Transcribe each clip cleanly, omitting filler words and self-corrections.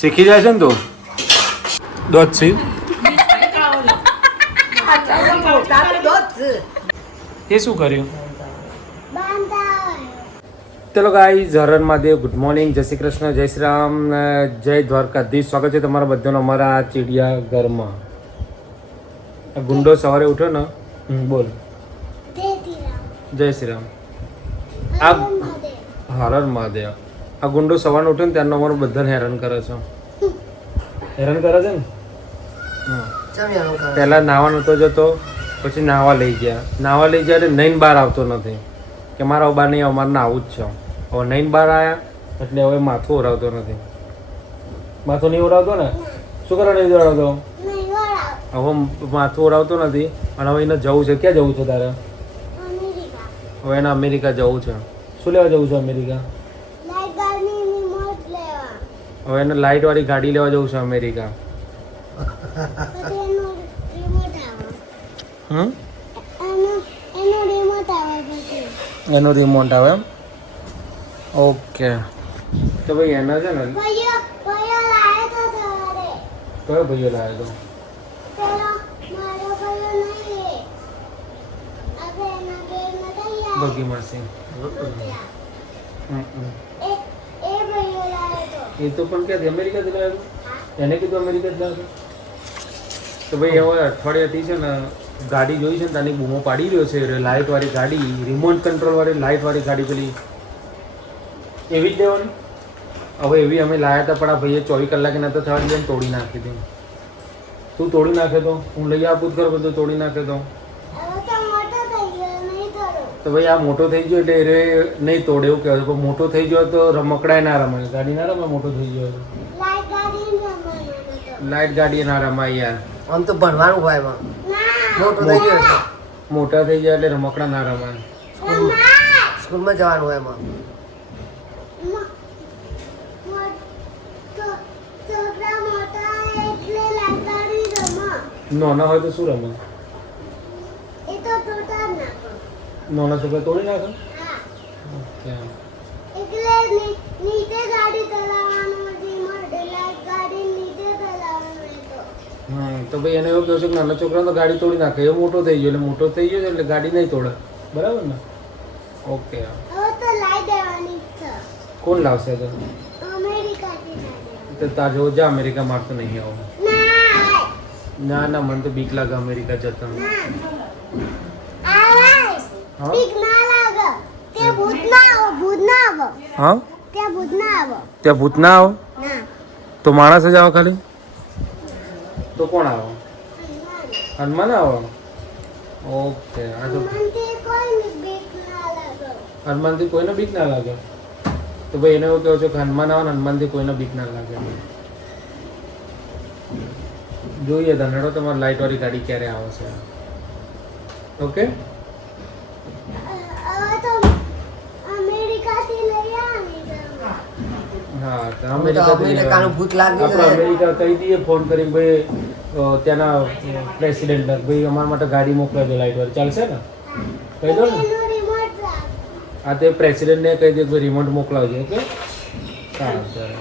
શીખી જાય છે ને તું દોધ સી એ શું કર્યું? ચલો ગાઈઝ, હર મહાદેવ, ગુડ મોર્નિંગ, જય શ્રી કૃષ્ણ, જય શ્રી રામ, જય દ્વારકાધીશ. સ્વાગત છે તમારા બધાનો અમારા આ ચીડિયા ઘરમાં. આ ગુંડો સવારે ઉઠ્યો ને, બોલ જય શ્રી રામ. આ હર મહાદેવ. આ ગુંડો સવારે ઉઠ્યો ને ત્યારનો અમારો બધાને હેરાન કરે છે. હેરાન કરે છે ને. પહેલા નાહવા નહોતો જતો, પછી નાહવા લઈ ગયા એટલે નઈને બહાર આવતો નથી કે મારા બહાર નહીં, અમારે નાહવું જ છે. હવે નઈને બહાર આવ્યા એટલે હવે માથું ઓરાવતો નથી. માથું નહીં ઓરાવતો ને, શું કરવા નહીં ઓરાવતો? હવે માથું ઓરાવતો નથી અને હવે એને જવું છે. ક્યાં જવું છે તારે? હવે એને અમેરિકા જવું છે. શું લેવા જવું છે અમેરિકા? હવે એને લાઇટ વાળી ગાડી લેવા જવું છે અમેરિકા. એનો રિમોટ આવે એમ? ઓકે. તો ભાઈ એના છે ને કયો ભાઈઓ લાવ્યો હતો? બગી માસી. એ તો પણ ક્યાંથી? અમેરિકાથી લાવ્યો? એને કીધું અમેરિકાથી લાવ્યો. તો ભાઈ હવે અઠવાડિયાથી છે ને ગાડી જોઈ છે ને ત્યાંની બૂમો પાડી રહ્યો છે. લાઇટ વાળી ગાડી, રિમોટ કંટ્રોલ વાળી લાઇટ વાળી ગાડી, પેલી એવી જ લેવાની. હવે એવી અમે લાવ્યા હતા પણ આ ભાઈએ 24 કલાકે નતો થવા દે તોડી નાખી હતી. તું તોડી નાખે તો હું લઈ આપું જ ખરું, બધું તોડી નાખે તો ભાઈ આ મોટો થઈ ગયો એટલે એ નહીં તોડે એવું કહેવાય. પણ મોટો થઈ ગયો તો રમકડાય ના રમાય, ગાડી ના રમાય. મોટો થઈ ગયો લાઇટ ગાડી ના રમાય યાર. આમ તો ભણવાનું હોય એમાં. મોટો થઈ ગયો એટલે મોટા થઈ જાય એટલે રમકડા ના રમાય. સ્કૂલમાં જવાનું હોય એમાં. નાના હોય તો શું રમે? નાના છોકરા તોડી નાખે. તો ભાઈ એને એવું કહ્યું છે કે નાના છોકરા તો ગાડી તોડી નાખે. એ મોટો થઈ ગયો એટલે મોટો થઈ ગયો એટલે ગાડી નહીં તોડે. બરાબર ને? ઓકે. કોણ લાવશે તો? તો તાર જેવો જા અમેરિકા. મારતો નહીં આવો. ના ના, મને તો બીક લાગે અમેરિકા જતા. હા ત્યાં ભૂત ના આવો તો માણસ જ આવો ખાલી? તો કોણ આવો? હનુમાન આવો? ઓકે. આ તો હનુમાનથી કોઈને બીક ના લાગે. તો ભાઈ એને એવું કહો છો કે હનુમાન આવો ને હનુમાનથી કોઈને બીક ના લાગે. જોઈએ ધનેડો તમારી લાઇટ વાળી ગાડી ક્યારે આવે છે. ઓકે. હા, અમેરિકા કહી દઈએ ફોન કરીને ભાઈ ત્યાંના પ્રેસિડેન્ટને, ભાઈ અમારા માટે ગાડી મોકલાજો લાઇટ વાળી. ચાલશે ને? કહી દો ને. હા, તે પ્રેસિડેન્ટને કહી દે ભાઈ રિમોટ મોકલાવજો. ઓકે, સારું ચાલો.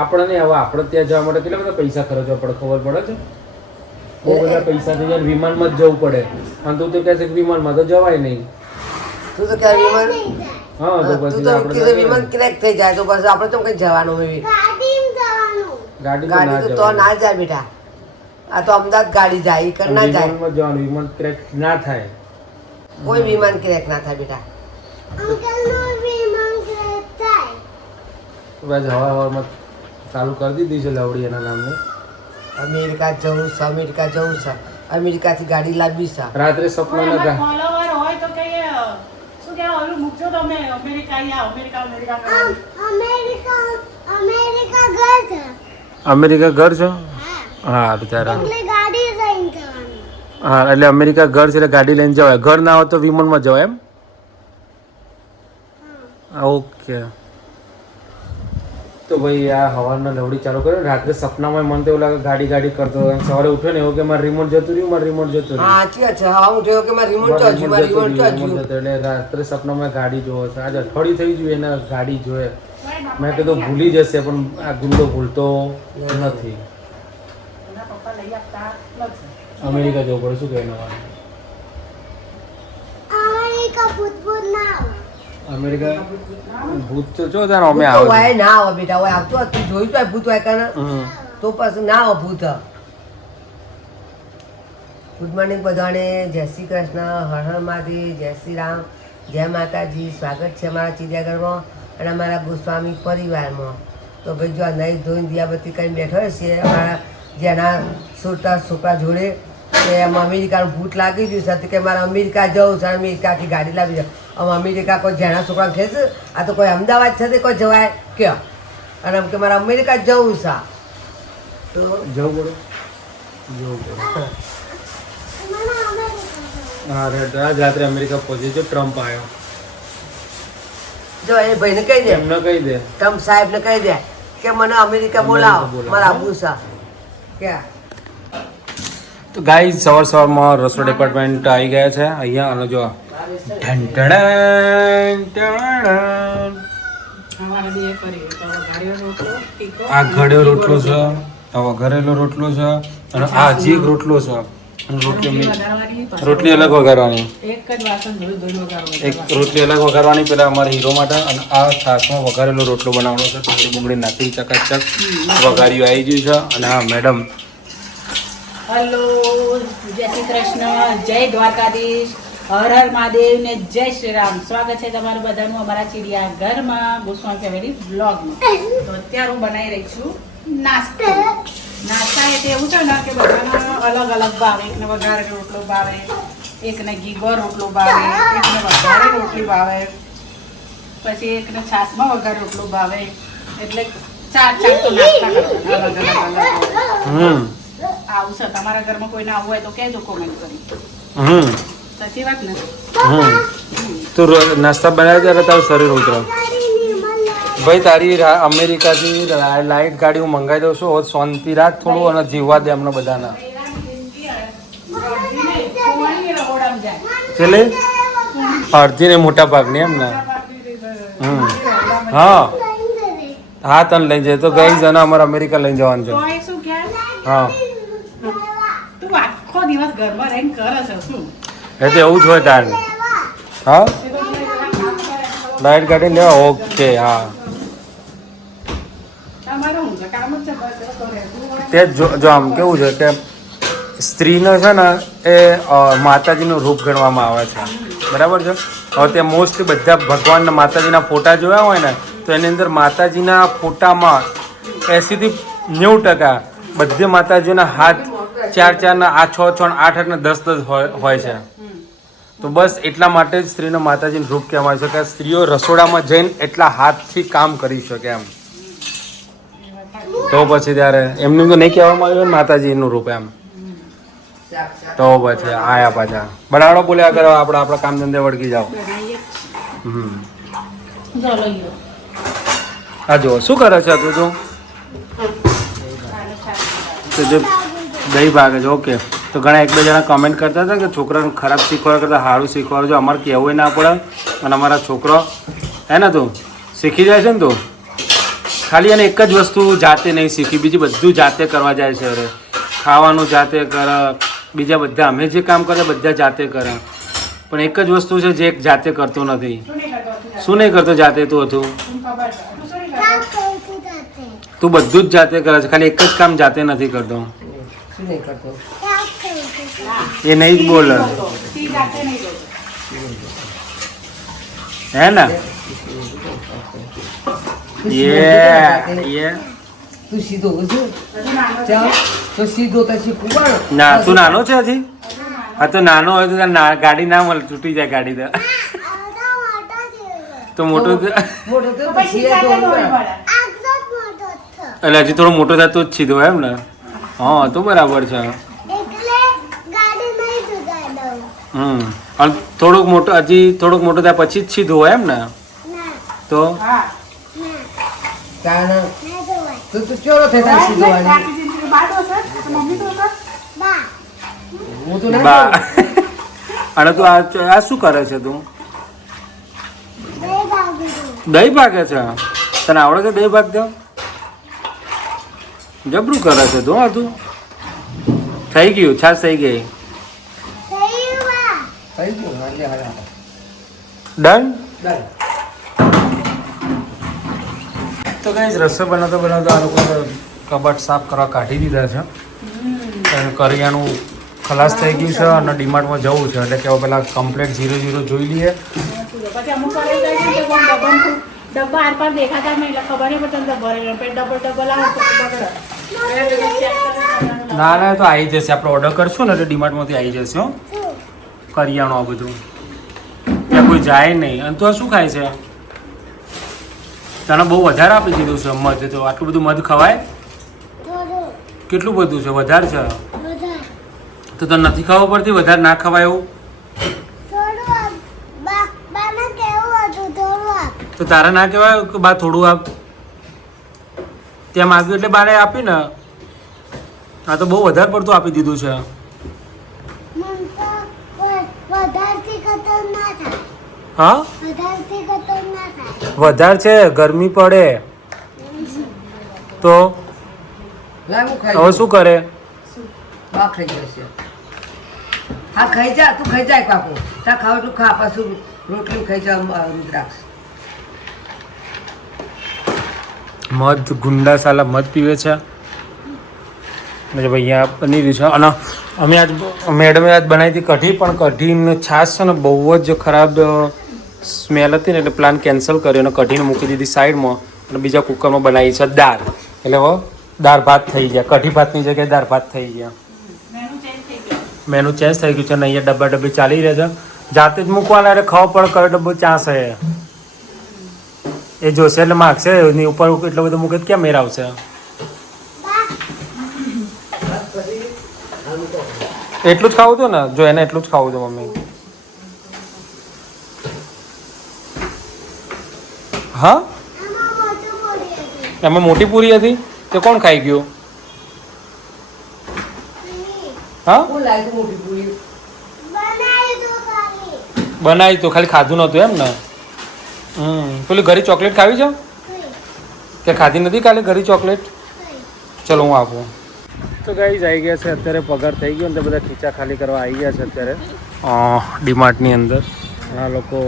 આપણે નહીં, હવે આપણે ત્યાં જવા માટે કેટલા બધા પૈસા ખર્ચવા પડે ખબર પડે છે? બહુ બધા પૈસા થઈ જાય. વિમાનમાં જ જવું પડે. અને તું તો કહે છે કે વિમાનમાં તો જવાય નહીં. તું તો કે વિમાન. હા, તો પછી આપણે વિમાન ક્રેક થઈ જાય તો પછી આપણે તો કઈ જવાનું હોય. ગાડી તો ના જાય બેટા. આ તો અમદાવાદ ગાડી જાય, કર ના જાય. વિમાનમાં જવાનું, વિમાન ક્રેક ના થાય. કોઈ વિમાન ક્રેક ના થાય બેટા. બસ હવામાં ચાલુ કરી દીધી છે લવડી એના નામને. અમેરિકા જવું છે, અમેરિકા જવું છે, અમેરિકાથી ગાડી લાવવી છે. રાત્રે સપના લગા અમેરિકા ઘર છે. હા બિચારા. હા એટલે અમેરિકા ઘર છે એટલે ગાડી લઈને જવાય. ઘર ના હોય તો વિમાનમાં જવાય એમ? ઓકે. તો ભાઈ આ હવાના લવડી ચાલુ કર્યો. રાત્રે સપનામાં મને તો એવું લાગે ગાડી ગાડી કરતો. સવારે ઉઠ્યો ને એવું કે મારે રિમોટ જતું રહ્યું, મારે રિમોટ જતું રહ્યું. હા સાચી વાત છે. હા ઉઠ્યો કે મારે રિમોટ જતું રહ્યું. એટલે રાત્રે સપનામાં ગાડી જોવે છે. આજે અઠવાડિયું થઈ ગયું એને ગાડી જોવે. મેં કીધું ભૂલી જશે પણ આ ગુંડો ભૂલતો નથી. અમેરિકા જવું પડે શું કહેવાનું? અમેરિકા ભૂત તો જો તારો અમે ભૂત તો આવે હોય ના આવે બેટા, હોય આવતો તું જોયું તો હોય ભૂત હોય કાને તો પછી ના આવે ભૂત. ગુડ મોર્નિંગ બધાને, જય શ્રી કૃષ્ણ, હર હર મહાદેવ, જય શ્રી રામ, જય માતાજી. સ્વાગત છે અમારા ચિડિયાઘરમાં અને અમારા ગોસ્વામી પરિવારમાં. તો ભાઈ જો આ નહીં ધોઈને દિયાબત્તી કરીને બેઠો છે અમારા જેના છોકરા જોડે કે એમાં અમેરિકાનું ભૂત લાગી ગયું છે કે મારે અમેરિકા જવું છે, અમેરિકાથી ગાડી લાવી જાય. આમ અમેરિકા કોઈ જેના છોકરા કહે છે આ તો કોઈ અમદાવાદ છે કોઈ જવાય કે અને એમ કે મારે અમેરિકા જવું છે તો જવું પડે હા રેડ આજ રાત્રે અમેરિકા પહોંચી જો ટ્રમ્પ આવ્યો. જો એ ભાઈને કહી દે, એમને કહી દે ટ્રમ્પ સાહેબને કહી દે કે મને અમેરિકા બોલાવો, મારે આવવું છે કે. તો ગાઈઝ સવારમાં રસોઈ ડિપાર્ટમેન્ટ આવી ગયા છે અહીંયા અને જો આ ઘડ્યો રોટલો છે, આ વઘારેલો રોટલો છે અને આ હજી એક રોટલો છે અને રોટલી અલગ વઘારવાની, એક રોટલી અલગ વઘારવાની પેલા અમારા હીરો માટે અને આ છાશમાં વઘારેલો રોટલો બનાવવાનો છે. થોડી ડુંગળી નાખી ચકાચક વઘાર્યું આવી ગયું છે અને હા મેડમ હેલો, જય શ્રી કૃષ્ણ, જય દ્વારકાધીશ, હર હર મહાદેવ ને જય શ્રી રામ. સ્વાગત છે તમારું બધાનું અમારા ચિડિયા ઘરમાં ગોસ્વામી ફેમિલી બ્લોગમાં. તો અત્યારે હું બનાવી રહી છું નાસ્તો. નાસ્તા એટલે એવું છે ને કે બધાના અલગ અલગ ભાવે. એકને વઘારે રોટલો ભાવે, એકને ઘીગો રોટલો ભાવે, એકને વઘારે રોટલી ભાવે, પછી એકને છાશમાં વઘારે રોટલો ભાવે. એટલે ચાર તો નાસ્તા કરવાના અલગ અલગ. આવું છે તમારા ઘરમાં કોઈને આવું હોય તો કહેજો કોમેન્ટ કરી. સાચી વાત ને? તું નાસ્તા બનાવે ત્યારે તારું શરીર ઉતરે. ભાઈ તારી અમેરિકાથી લાઇટ ગાડી હું મંગાવી દઉં છું. શાંતિ રાખ થોડું અને જીવવા દે અમને બધાના. એટલે અડધી ને મોટા ભાગની એમ ને? હા હા તને લઈ જાય તો ગઈ જણા અમારે અમેરિકા લઈ જવાનું છે. હા તું આખો દિવસ ઘરમાં રહીને કરે છે શું? એ તો એવું જ હોય તાર. હા લાઇટ ગાડી લેવા ઓકે. હા તે જો આમ કેવું છે કે સ્ત્રીનો છે ને એ માતાજીનું રૂપ ગણવામાં આવે છે, બરાબર છે. હવે તે મોસ્ટલી બધા ભગવાનના માતાજીના ફોટા જોયા હોય ને તો એની અંદર માતાજીના ફોટામાં 80-90% બધે માતાજીના હાથ 4-4 આ 6-6 8-8 ને 10-10 હોય છે. તો બસ એટલા માટે જ સ્ત્રીનો માતાજીનું રૂપ કહેવાય છે કે સ્ત્રીઓ રસોડામાં જઈને એટલા હાથથી કામ કરી શકે એમ. તો પછી ત્યારે એમનું તો નહીં કહેવામાં આવ્યું માતાજીનું રૂપ એમ. તો પછી આયા પાછા બરાબર બોલ્યા કરો આપણે આપણા કામ ધંધે વળગી જાઓ. હા જો શું કરે છે તું? તો જો દહીં ભાગે છે. ઓકે તો ઘણા એક બે જણા કમેન્ટ કરતા હતા કે છોકરાને ખરાબ શીખવાડવા કરતાં સારું શીખવાડજો. અમારે કહેવું ના પડે અને અમારા છોકરો હે ને તું શીખી જાય છે ને. તું ખાલી એને એક જ વસ્તુ જાતે નહીં શીખી, બીજી બધું જાતે કરવા જાય છે. અરે ખાવાનું જાતે કરે, બીજા બધા અમે જે કામ કરે બધા જાતે કરે, પણ એક જ વસ્તુ છે જે એક જાતે કરતો નથી. શું નહીં કરતો જાતે? તું હતું તું બધું જ જાતે કરે છે, ખાલી એક જ કામ જાતે નથી કરતો. એ નહીં જ બોલે હે ને? તું સીધો તો સીધો તો શીખવું. ના તું નાનો છે હજી? હા તો નાનો હોય તો ગાડી ના મળે, તૂટી જાય ગાડી તો મોટો એટલે હજી થોડો મોટો થાય તો જ સીધો એમ ને? હા તો બરાબર છે. અને થોડુંક મોટો હજી થોડુંક મોટો થાય પછી જ સીધું હોય એમ ને? તો અને તું આ શું કરે છે? તું દહીં ભાગે છે? તને આવડે છે દહીં ભાત તો જબરું કરે છે તું હા તું થઈ ગયું છાશ થઈ ગઈ થઈ ગયું હાલે હાલે ડન ડન તો ગાઈઝ રસો બનાવતો બનાવતો આ લોકો કબાટ સાફ કરવા કાઢી દીધા છે અને કરિયાણું ખલાસ થઈ ગયું છે અને ડીમાર્ટમાં જવું છે એટલે કે હવે પેલા કમ્પ્લેટ 0-0 જોઈ લઈએ પછી અમુક વાર એવું થાય છે કે ડબ્બા આર પાર દેખાતા નહીં એટલે ખબર નહીં પડતી અંદર ભરેલો પછી ડબલ આવે તો બગડે. ના ના તો આવી જશે આપણે ઓર્ડર કરશું ને એટલે ડીમાર્ટમાંથી આવી જશે હો કરિયાણું આ બધું ત્યાં કોઈ જાય નહીં અને તો આ શું ખાય છે તને બહુ વધારે આપી દીધું છે મધ તો આટલું બધું મધ ખવાય કેટલું બધું છે વધારે છે તો તને નથી ખાવા પડતી વધારે ના ખવાય એવું તો તારે ના કહેવાય કે બા થોડું આપ ત્યાં માગ્યું એટલે બારે આપી ને આ તો બહુ વધારે પડતું આપી દીધું છે હા વધારે છે ગરમી પડે તો લાવ હું ખાઈ હવે શું કરે બા ખાઈ જશે હા ખાઈ જા તું ખાઈ જાય કાકો તા ખાવ તું ખા પાછું રોટલી ખાઈ જા રુદ્રાક્ષ મધ ગુંડા સાલા મધ પીવે છે એટલે ભાઈ અહીંયા બની રહ્યું છે અને અમે આજ મેડમે આજ બનાવી હતી કઢી પણ કઢીને છાશ છે ને બહુ જ ખરાબ સ્મેલ હતી ને એટલે પ્લાન કેન્સલ કર્યો અને કઢીને મૂકી દીધી સાઈડમાં અને બીજા કુકરમાં બનાવી છે દાળ એટલે હવે દાળ ભાત થઈ ગયા કઢી ભાતની જગ્યાએ દાળ ભાત થઈ ગયા મેનુ ચેન્જ થઈ ગયું છે અને અહીંયા ડબ્બા ડબ્બી ચાલી રહ્યા છે જાતે જ મૂકવાના એટલે ખબર પડે કયો ડબ્બો ચાંસ છે એ જોશે એટલે માગશે એની ઉપર એટલો બધો મૂકે ક્યાં મેર આવશે એટલું જ ખાવું હતું ને જો એને એટલું જ ખાવું હતું મમ્મી હા એમાં મોટી પૂરી હતી તે કોણ ખાઈ ગયું હા હું લાગ્યું મોટી પૂરી બનાવી તો ખાલી ખાધું નહોતું એમ ને પેલી ઘરે ચોકલેટ ખાવી છે કે ખાધી નથી કાલે ઘરે ચોકલેટ ચલો હું આપું તો ગાઈઝ આવી ગયા છે અત્યારે પગાર થઈ ગયો ને બધા ખીચા ખાલી કરવા આવી ગયા છે અત્યારે ડીમાર્ટની અંદર આ લોકો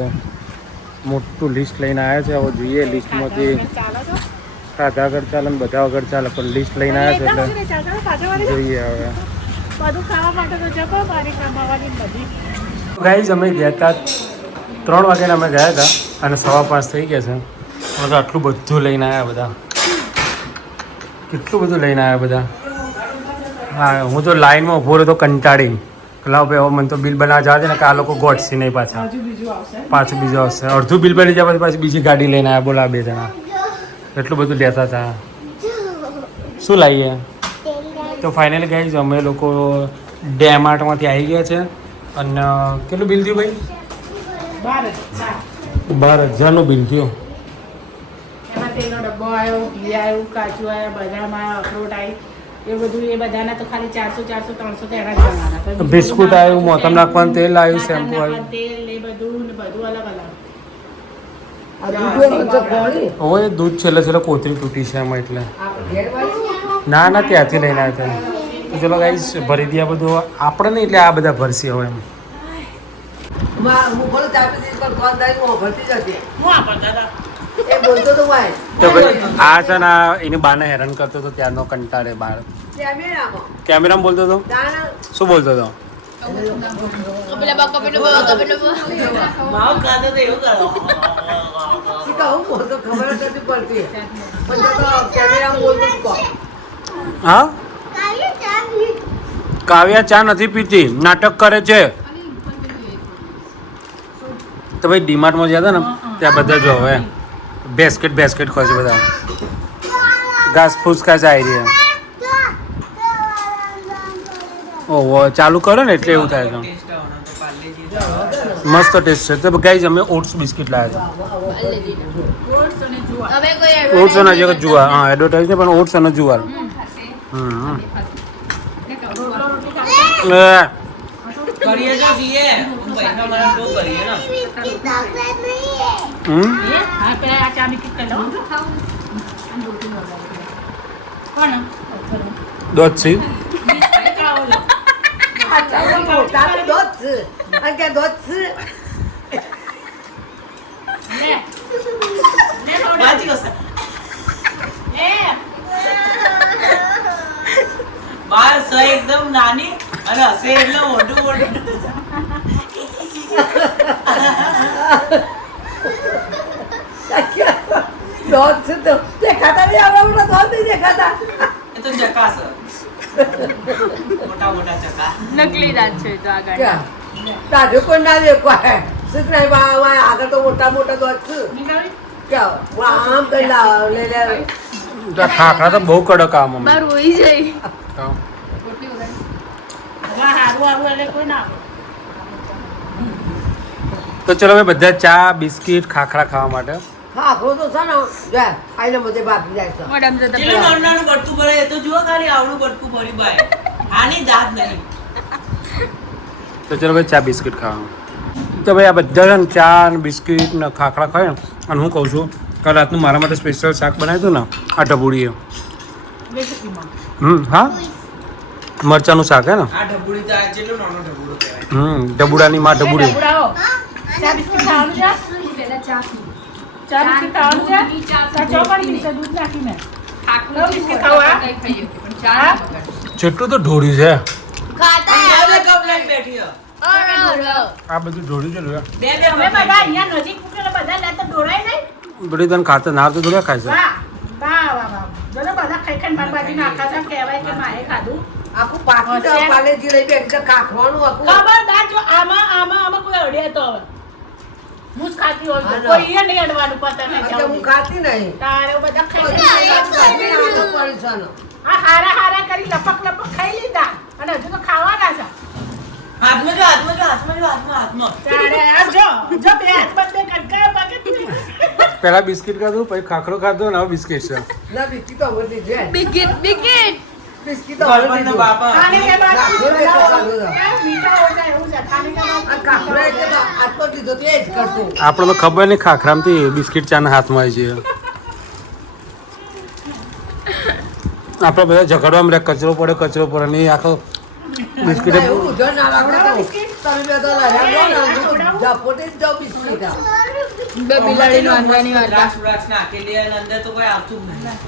મોટું લિસ્ટ લઈને આવ્યા છે હવે જોઈએ લિસ્ટમાંથી સાદા વગર ચાલે ને બધા વગર ચાલે પણ લિસ્ટ લઈને આવ્યા છે એટલે જોઈએ હવે ગાઈઝ અમે ગયા હતા 3 વાગ્યાના અમે ગયા હતા અને 5:15 થઈ ગયા છે અમે તો આટલું બધું લઈને આવ્યા બધા કેટલું બધું લઈને આવ્યા બધા હા હું તો લાઈનમાં ઊભો રહ્યો તો કંટાળી લાવ ભાઈ હવે મને તો બિલ બનાવવા જવા દે ને કે આ લોકો ગોઠશે નહીં પાછા પાછું બીજું આવશે અડધું બિલ બની જાય પછી પાછી બીજી ગાડી લઈને આવ્યા બોલા 2 જણા એટલું બધું લેતા હતા શું લાવીએ તો ફાઇનલી ગાઈઝ અમે લોકો ડીમાર્ટમાંથી આવી ગયા છે અને કેટલું બિલ થયું ભાઈ 12,000નું બિલ થયું એમાં તેલનો ડબ્બો આવ્યો ઘી આવ્યું કાચું આવ્યા બદામ આવ્યા અખરોટ આવી એ બધું એ બધાના તો ખાલી 400 300 એના જ બનાવવાના બિસ્કુટ આવ્યું મોતમ નાખવાનું તેલ આવ્યું શેમ્પુ આવ્યું તેલ એ બધું ને બધું અલગ અલગ ઓય દૂધ છેલ્લે કોથળી તૂટી છે એમાં એટલે ના ના ત્યાંથી લઈને આવ્યા હતા તો ચલો ગાઈસ ભરી દે બધું આપણે નહીં એટલે આ બધા ભરશે હવે એમ હું બોલું ચાપી દીધી પણ દુકાનદારી હું ભરતી જ હતી હું વાપરતા હતા એ બોલતો તો ભાઈ તો ભાઈ આ છે ને એની બાને હેરાન કરતો હતો ત્યારનો કંટાળે બાળ કેમેરામાં બોલતો હતો શું બોલતો હતો હું બોલતો ખબર જ નથી પડતી પણ કેમેરામાં બોલતો હા કાવ્યા ચા નથી પીતી નાટક કરે છે તો ભાઈ ડીમાર્ટમાં ગયા હતા ને ત્યાં બધા જો હવે બેસ્કેટ ખોય છે બધા ઘાસ ફૂસ ખાસ આવી રહ્યા ઓહો ચાલુ કરો ને એટલે એવું થાય છે મસ્ત ટેસ્ટ છે તો ગાઈઝ અમે ઓટ્સ બિસ્કિટ લાવ્યા હતા ઓટ્સ અને જુવાર હા એડવર્ટાઇઝ ને પણ ઓટ્સ અને જુવાર કરીએ તો છીએ પૈસા મને બહુ કરીએ ને હા પેલા આ ચા બિસ્કિટ કરી લો કોણ દોધથી ખાઓ લો. આ ચાલો મોટા તો દોધ છે અને કે દોધ છે લે થોડા. વાંચી ગયો. લે બાર સ એકદમ નાની અને હસે એટલે મોઢું મોઢું. દોધ છે તો દેખાતા નહીં આવડા દોધ નહીં દેખાતા એ તો ચકા છે. મોટા મોટા ચકા. નકલી દાંત છે તો આગળ ક્યાં દાઢો કોઈ ના દેખાય શું નહીં આગળ તો મોટા મોટા દોધ છે નીકળી. ક્યાં આમ કરી લાવ લે લે ખાખરા તો બહુ કડક આ મમ્મી બાર રોઈ જાય હા. હવે હારું આવું એટલે કોઈ ના આવે. તો ચલો હવે બધા ચા બિસ્કિટ ખાખરા ખાવા માટે ખાખરો તો છે ને જાય આઈને બધે ભાગી જાય છે મોઢામાં જતા જેટલું નાનું નાનું બટકું ભરે એ તો જુઓ ખાલી આવડું બટકું ભરી બાય. આની જાત નહીં. તો ચલો ભાઈ ચા બિસ્કિટ ખાવા તો ભાઈ આ બધા છે ને ચા ને બિસ્કિટ ને ખાખરા ખાય ને અને હું કહું છું કાલ રાતનું મારા માટે સ્પેશિયલ શાક બનાવ્યું હતું ને આ ઢબુડીએ હા મરચાનું શાક હે ને આ ઢબુડી તો આ જેટલું નાનું ઢબુડું કહેવાય. ઢબુડાની માં ઢબુડી ઢબુડાઓ. ચા બિસ્કિટ ખાવાનું છે? ચા બિસ્કિટ ખાવાનું છે? ચા ચોકડી પીશે, દૂધ નાખીને. લો બિસ્કિટ ખાવા? ચા? જેટલું તો ઢોળ્યું છે અહીંયા કપ લઈને બેઠી હો. આ બધું ઢોળ્યું છે લ્યો. બે બે તમે બધા અહીંયા નજીક મૂકેલા બધા લે તો દોરાય નહીં? બધી તને ખાતા ના તો થોડા ખાય છે વાહ, વાહ, વાહ, વાહ. જો તો બધા ખાઈ ખાઈને મારી બાજુ નાખા છે, કહેવાય કે મારે ખાધું. આખું પાકી તો પાલેજી લઈ બેઠી છે ખાખવાનું આખું ખબરદાર જો આમાં કોઈ અડે તો હવે. હું જ ખાતી હોય તો હા, કોઈ એ નહીં અડવાનું પતંગ નહીં એટલે હું જવું. ખાતી નહીં તારે બધા ખાઈ બધી ખાઈ આદત પડી છે ને. આ હારા કરી લપક ખાઈ લીધા અને હજુ તો ખાવાના છે. હાથમાં જો હાથમાં જો હાથમાં જો હાથમાં. તારે આ જો બે હાથ બંધ કટકા પાકે પહેલા બિસ્કિટ ખાધું પછી ખાખરો ખાધો ને હવે બિસ્કિટ છે ના બિસ્કિટ તો હવે લીધી છે. બિગિટ બિગિટ બિસ્કિટ તો હવે ગળપણનો લીધું. બાપા. ખાને કે બાદ ખાખરો એટલે ખાધો છે. મીઠા હો જાય એવું છે ખાને કે બાદ આ ખાખરો એટલે આટલો જ લીધો તે જ કરતો આપણે તો ખબર નહીં ખાખરામાંથી બિસ્કિટ ચાના હાથમાં આવી છે આપણે બધા ઝઘડવામાં રહે કચરો પડે નહીં આખો બિસ્કિટ એવું ઉધર ના લાગે તો બિસ્કિટ? તમે બે તો લડ્યા લો ને જપોટે જ જાઓ બિસ્કિટ આ. બે બિલાડીનો અંદરની વાર્તા ઉડાસ ઉડાસ નાખેલી અને અંદર તો કોઈ આવતું જ નહીં.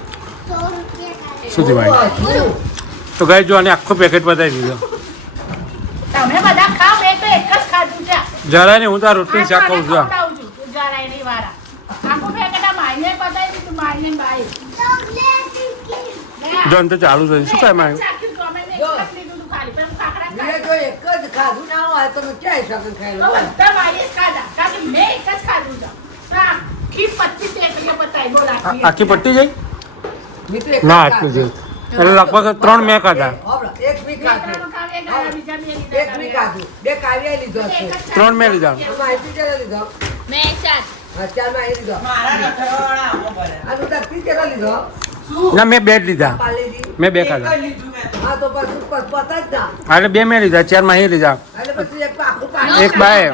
સુધી ભાઈ શું? તો ગાય જો આને આખો પેકેટ બતાવી દીધો તમે બધા ખાવ મેં તો એક જ ખાધું છે. જરાય નહીં હું તો આ રોટલી શાક ખાઉં છું ખવડાવું છું. તું જરાય નહીં વાળા. આખું પેકેટ આ માઈને પતાવી દીધું, માઈને ને બાઈ. જો આમ તો ચાલુ છે શું કાંઈ માં ચાખ્યું તો અમે એક જ લીધું હતું ખાલી, પણ હું ખાખરા મેં ખાધી. જો એક જ ખાધું ના હોય તો મેં ક્યાંય શકન ખાઈ તો લો બધા બાઈએ જ ખાધા. કારણ કે મેં એક જ ખાધું છે. તો આખી પત્તી તે એટલે પતાવી, બોલ આખી. આખી પટ્ટી જાય મેં તો એક જ ના આટલું છે ખાધું. એટલે લગભગ 3 મેં ખાધા હોબળો, એક બી બે ખાધું ત્રણ ખાવે, ગાળા બીજા બે લીધા એક બી ખાવે. ખાધું બે કાવ્યા લીધો છે એક જ 3 મેં લીધા માહિતી કેટલો લીધો મેં એક સાથ ચારમાં અહીં લીધો મારા રખડવાવાળા આમાં ભરે. આનું દક્ષિણ કેટલો લીધો ના મેં 2 જ લીધા પાલેજી મેં 2 એક જ ખાધા લીધું મેં તો. હા તો પછી પતા જ ના એટલે 2 મેં લીધા 4 માં અહીં લીધા એટલે પછી એક આખું પાણી એક બાય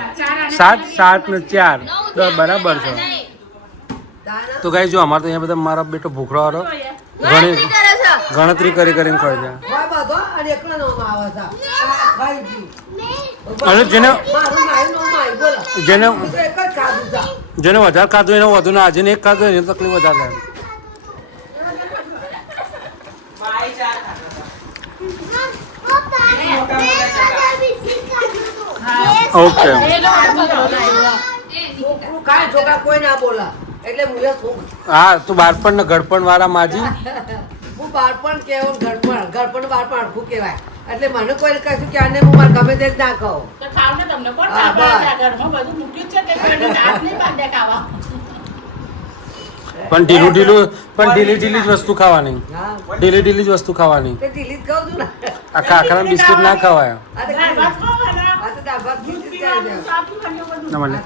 7 7 ને 4 10 બરાબર છે દાણા તો ગાય જો અમારે તો અહીંયા બધા મારા બેટો ભૂખરો વાળો જોઈએ. ઘણી કરે છે ગણતરી કરીને ખાય છે હોય બધો અને એકલો નોમાં આવે છે આ ખાઈ ગયું અને જેને મારું માય નોમાં આવી બોલો જેને હું તો એક જ ખાધું છે જેને વધારે ખાધું એને વધુ ના જેને એક ખાધું એને તકલીફ વધારે થાય બાઈ ચાર ખાતા હતા. મોટા મોટા ચકા. ઓકે એ લો, છોકરું ખાય છોકરા કોઈ ના બોલા એટલે હું એ છોકરું હા તું બાળપણ ને ગડપણ વાળા માજી હું બાળપણ કેવું ગળપણ બાળપણ હરખું કહેવાય એટલે મને કોઈ કશું કે આને હું મારે ગમે તે જ ના કહું તો ખાવ ને તમને કોણ હા, ખાવા બસ. આ ઘરમાં બધું મૂક્યું જ છે કે કોઈને હાથ નહીં બાંધે ખાવા. પણ ઢીલી જ વસ્તુ ખાવાની હા ઢીલી જ વસ્તુ ખાવાની તે ઢીલી જ કહું છું ને આખા આખા બિસ્કિટ ના ખવાય આ તો દાળ ભાત ઢીલી. ખાવાના. આ તો દાળ ભાત દૂધ ખીચડી ખાઈ પીવાનું, દે. ચા પીવાની, એવું બધું. ના મને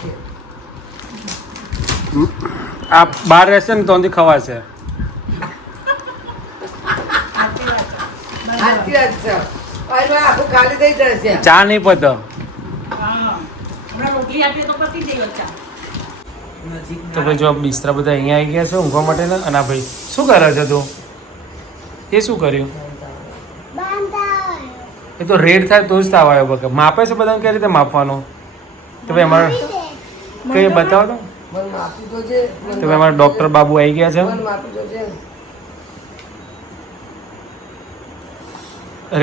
આ બહાર રહેશે ને તો ખવાય છે સાચી વાત છે હવે આખું ખાલી થઈ જશે ચા નહીં પતો હા. હમણાં રોટલી આપીએ તો પતી જાય ચા. તો ભાઈ જો બિસ્તરા બધા અહીંયા આવી ગયા છે ઊંઘવા માટેના અને આ ભાઈ શું કરે છે તું એ શું કર્યું? એ તો રેડ થાય તો જ તાવ આવ્યો બકે. માપે છે બધાને કઈ રીતે માપવાનો? તો ભાઈ અમારે કઈ બતાવો તો. મને માપી તો છે તો ભાઈ અમારા ડોક્ટર બાબુ આવી ગયા છે. મને માપી તો છે.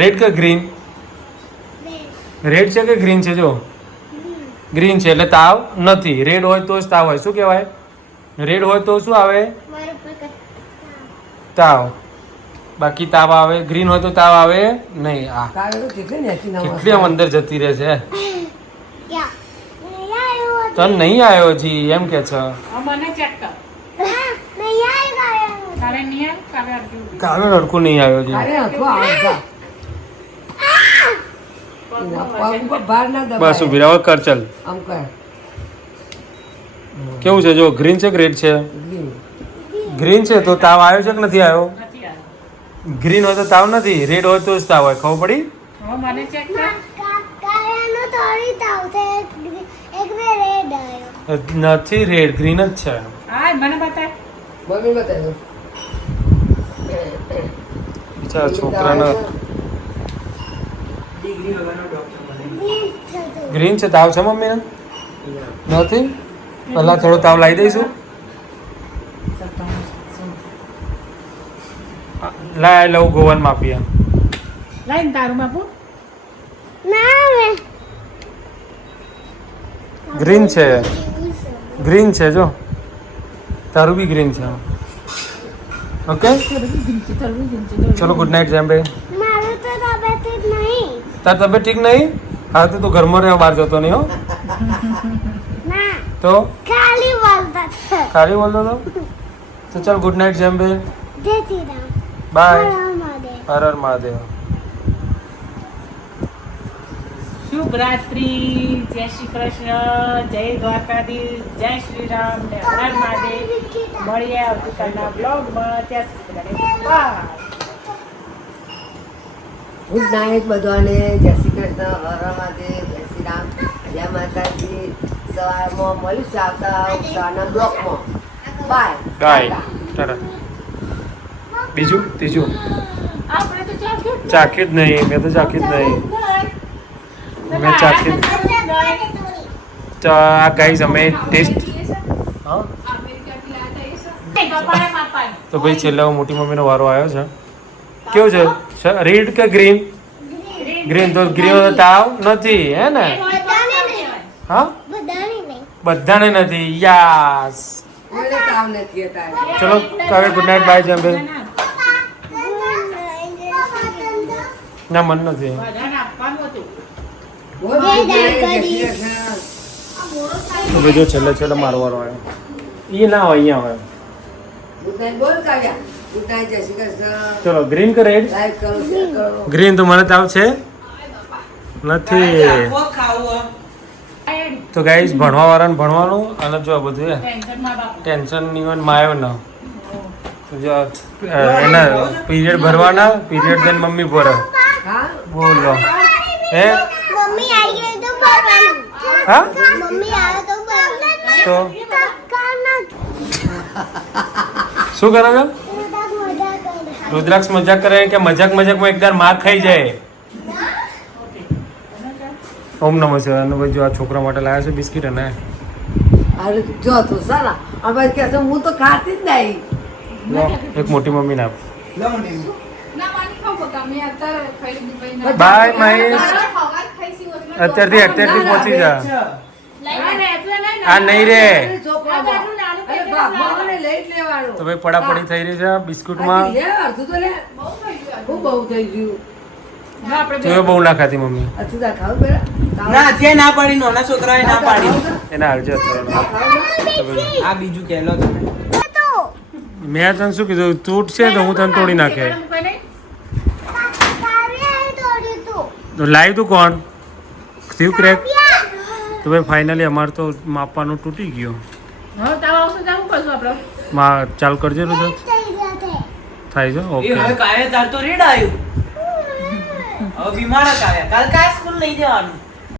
રેડ કે ગ્રીન? રેડ છે કે ગ્રીન છે? જો ગ્રીન છે એટલે તાવ નથી. રેડ હોય તો જ તાવ હોય. શું કહેવાય? રેડ હોય તો શું આવે? તાવ. બાકી તાવ આવે. ગ્રીન હોય તો તાવ આવે નહીં. આ કાલે તો કેટલી નેકી ના કેટલી આમ અંદર જતી રહે છે. તને નહીં આવ્યો જી એમ કે છે. મને ચેક કર તારે નહીં આવ્યું કાલે અર્જુન કાલે લડકું નહીં આવ્યો જી. કાલે હતો આવતા એના પગ ઉપર ભાર ના દબાય. બસ ઉભી રહો કર ચલ. આમ કર કેવું છે? જો ગ્રીન છે કે રેડ છે? ગ્રીન. ગ્રીન છે તો તાવ આવ્યો છે કે નથી આવ્યો? નથી આવ્યું ગ્રીન હોય તો તાવ નથી. રેડ હોય તો જ તાવ હોય. ખબર પડી? હવે મને ચેક કર નથી રેડ ગ્રીન જ છે. હા મને બતાય મમ્મી બતાવ્યો બિચારા છોકરાને ગ્રીન છે. તાવ છે મમ્મીને? નથી. પહેલા થોડો તાવ લાવી દઈશું. લાય લઉં ગોવન માપીએ. લાઈન તારું બાપુ ગ્રીન છે. ગ્રીન છે જો. તારું બી ગ્રીન છે. ઓકે ચલો ગુડ નાઇટ જેમ ભાઈ. તાર તબિયત ઠીક નહીં? હા તો તું ઘરમાં રહેવા બહાર જતો નહીં હો. તો ખાલી બોલતો તો. તો ચાલ ગુડ નાઇટ જેમ ભાઈ. બાય. હર હર મહાદેવ. શુભ રાત્રિ. જય શ્રી કૃષ્ણ. જય દ્વારકાધીશ. જય શ્રી રામ ને હર હર મહાદેવ. મળીએ આવતીકાલના બ્લોગમાં. ત્યાં સુધી બાય. ગુડ નાઇટ બધાને. જય શ્રી કૃષ્ણ. હર હર મહાદેવ. જય શ્રી રામ. જય માતાજી. સવારમાં મળીશું આવતા સવારના બ્લોકમાં. Bye bye. તરત બીજું ત્રીજું આપણે તો ચાખ્યું ચાખ્યું જ નહીં. મેં તો ચાખ્યું જ નહીં. મેં ચાખ્યું આ ગાઈઝ અમે ટેસ્ટ. હા તો ભાઈ છેલ્લે મોટી મમ્મીનો વારો આવ્યો છે. કેવું છે? રેડ કે ગ્રીન? ગ્રીન તો ગ્રીન તો તાવ નથી હે ને? હા બધાને નથી. યાસ. મને કામ નથી અત્યારે. ચલો હવે ગુડ નાઇટ બાય જેમ ભાઈ. ના મન નથી. બધાને આપવાનું હતું બોલ good night, જય શ્રી કૃષ્ણ. તો ભાઈ જો છેલ્લે મારો વારો આવ્યો. એ ના હોય અહીંયા હોય. Good night બોલ કાવ્યા. Good night, જય શ્રી કૃષ્ણ. ચલો ગ્રીન કે રેડ? લાઈક કરો, શેર કરો. ગ્રીન તો મને તાવ છે નથી. ખાવું તો ગાઈઝ ભણવા વાળાને ભણવાનું અને જો આ બધું ટેન્શનમાં બાપુ ટેન્શન નહીં હોય માયો ના. તો જો એના પીરિયડ ભરવાના. પીરિયડ દઈને મમ્મી ભરે. હા બોલો હે? મમ્મી આવી ગઈ તો ભરવાનું. હા મમ્મી આવે તો ભરવાનું. તો કાના શું કરે છે? મજા કરે. રુદ્રાક્ષ મજાક કરે કે મજાકમાં એકવાર માર ખાઈ જાય? ઓમ નમઃ શિવાય. અને ભાઈ જો આ છોકરા માટે લાવ્યા છે બિસ્કિટ અને અરે જો તો સારા હવે કે છે હું તો ખાતી જ નહીં. લો, એક મોટી મમ્મીને આપ. ના માની ખાવ બકા મેં અત્યારે ખાઈ લીધું ભાઈ ના બાય મહેશ. ખવાત ખાઈસી એટલે અત્યારથી પહોંચી જા. આ નહીં રે. છોકરા અરે બાપાને લઈ જ લેવાનું. તો ભાઈ પડાપડી થઈ રહી છે બિસ્કુટમાં. લે અડધું તો લે. બહુ થઈ ગયું હું બહુ થઈ ગયું. તો બહુ ના ખાતી મમ્મી. અડધું તા ખાવ બેટા. ના જે ના પાડી નાના છોકરાએ ના પાડી એને હાલજે અત્યારે. આ બીજું કહેલો તમે મેં તને શું કીધું? તૂટશે તો હું તને તોડી નાખે. કાવ્યાએ તોડ્યું તું. તો લાવી તું કોણ થયું ક્રેક? તો ભાઈ ફાઇનલી અમારે તો માપવાનું તૂટી ગયું. હવે તાવ આવશે તો શું કરશું આપણે ચાલુ કરજે રુદ્ર. થઈ જશે. થાય છે એ ઓકે. હવે કાલે તાર તો રેડ આવ્યું હવે બીમાર જ આવ્યા કાલ કાય સ્કૂલ નહીં જવાનું